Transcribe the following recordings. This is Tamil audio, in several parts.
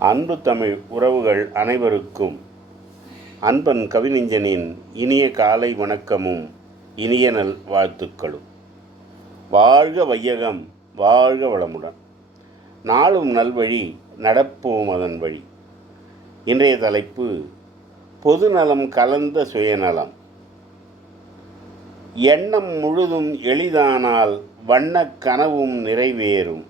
அன்பு தமிழ் உறவுகள் அனைவருக்கும். அன்பன் கவிஞனின் இனிய காலை வணக்கமும் இனிய நல் வாழ்த்துக்களும். வாழ்க வையகம் வாழ்க வளமுடன். நாளும் நல்வழி நடப்போம் அதன் வழி. இன்றைய தலைப்பு பொதுநலம் கலந்த சுயநலம். எண்ணம் முழுதும் எளிதானால் வண்ணக் கனவும் நிறைவேறும்.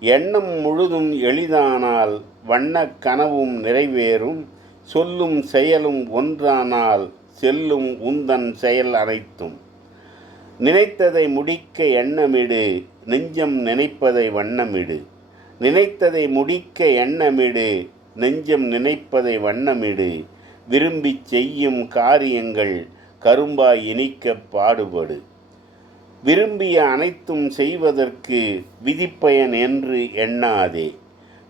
எண்ணம் முழுதும் எளிதானால் வண்ணக் கனவும் நிறைவேறும் சொல்லும் செயலும் ஒன்றானால் செல்லும் உந்தன் செயல் அனைத்தும். நினைத்ததை முடிக்க எண்ணமிடு நெஞ்சம் நினைப்பதை வண்ணமிடு. நினைத்ததை முடிக்க எண்ணமிடு நெஞ்சம் நினைப்பதை வண்ணமிடு. விரும்பிச் செய்யும் காரியங்கள் கரும்பாய் இனிக்கப் பாடுபடு. விரும்பிய அனைத்தும் செய்வதற்கு விதிப்பயன் என்று எண்ணாதே.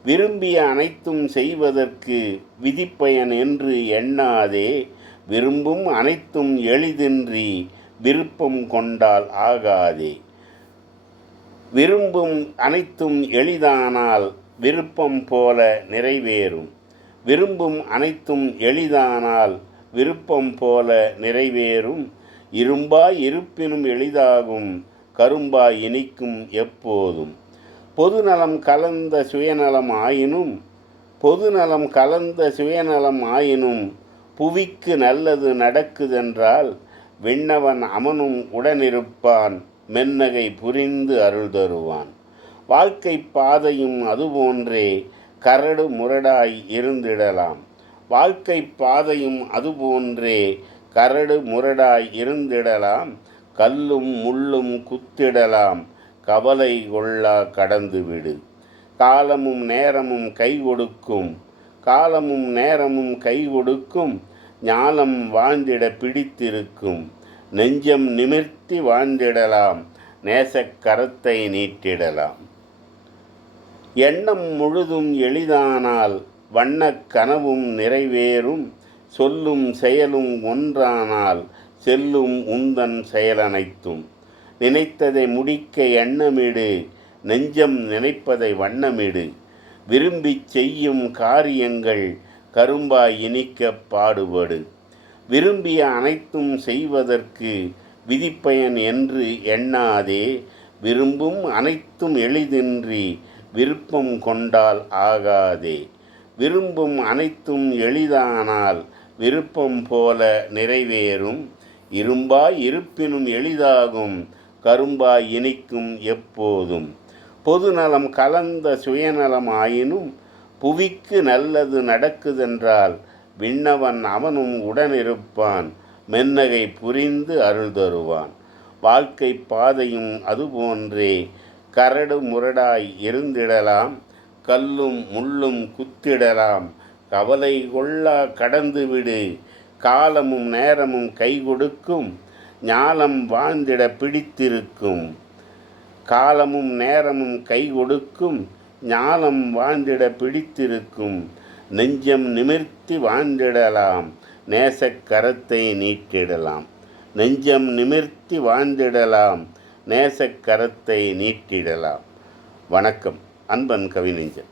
விரும்பிய அனைத்தும் செய்வதற்கு விதிப்பயன் என்று எண்ணாதே. விரும்பும் அனைத்தும் எளிதின்றி விருப்பம் கொண்டால் ஆகாதே. விரும்பும் அனைத்தும் எளிதானால் விருப்பம் போல நிறைவேறும். விரும்பும் அனைத்தும் எளிதானால் விருப்பம் போல நிறைவேறும். இரும்பாய் இருப்பினும் எளிதாகும் கரும்பாய் இனிக்கும் எப்போதும். பொதுநலம் கலந்த சுயநலம் ஆயினும் பொதுநலம் கலந்த சுயநலம் ஆயினும் புவிக்கு நல்லது நடக்குதென்றால் விண்ணவன் அமனும் உடனிருப்பான் மென்னகை புரிந்து அருள் தருவான். வாழ்க்கை பாதையும் அதுபோன்றே கரடு முரடாய் இருந்திடலாம். வாழ்க்கை பாதையும் அதுபோன்றே கரடு முரடாய் இருந்திடலாம் கல்லும் முள்ளும் குத்திடலாம் கவலை கொள்ளா கடந்துவிடு. காலமும் நேரமும் கை கொடுக்கும் காலமும் நேரமும் கை கொடுக்கும் ஞானம் வாழ்ந்திட பிடித்திருக்கும். நெஞ்சம் நிமிர்த்தி வாழ்ந்திடலாம் நேசக்கரத்தை நீட்டிடலாம். எண்ணம் முழுதும் எளிதானால் வண்ணக் கனவும் நிறைவேறும். சொல்லும் செயலும் ஒன்றானால் செல்லும் உந்தன் செயலனைத்தும். நினைத்ததை முடிக்க எண்ணமிடு நெஞ்சம் நினைப்பதை வண்ணமிடு. விரும்பிச் செய்யும் காரியங்கள் கரும்பாய் இனிக்க பாடுபடு. விரும்பிய அனைத்தும் செய்வதற்கு விதிப்பயன் என்று எண்ணாதே விரும்பும் அனைத்தும் எளிதின்றி விருப்பம் கொண்டால் ஆகாதே. விரும்பும் அனைத்தும் எளிதானால் விருப்பம் போல நிறைவேறும். இரும்பாய் இருப்பினும் எளிதாகும். கரும்பாய் இனிக்கும் எப்போதும். பொதுநலம் கலந்த சுயநலம் ஆயினும் புவிக்கு நல்லது நடக்குதென்றால் விண்ணவன் அவனும் உடனிருப்பான். மென்னகை புரிந்து அருள் தருவான். வாழ்க்கை பாதையும் அதுபோன்றே. கரடு முரடாய் இருந்திடலாம். கல்லும் முள்ளும் குத்திடலாம். கவலை கொள்ளா கடந்துவிடு காலமும் நேரமும் கை கொடுக்கும். ஞானம் வாழ்ந்திட பிடித்திருக்கும். காலமும் நேரமும் கை கொடுக்கும். ஞானம் வாழ்ந்திட பிடித்திருக்கும். நெஞ்சம் நிமிர்த்தி வாழ்ந்திடலாம். நேசக்கரத்தை நீட்டிடலாம் நெஞ்சம் நிமிர்த்தி வாழ்ந்திடலாம். நேசக்கரத்தை நீட்டிடலாம் வணக்கம். அன்பன் கவிநெஞ்சன்.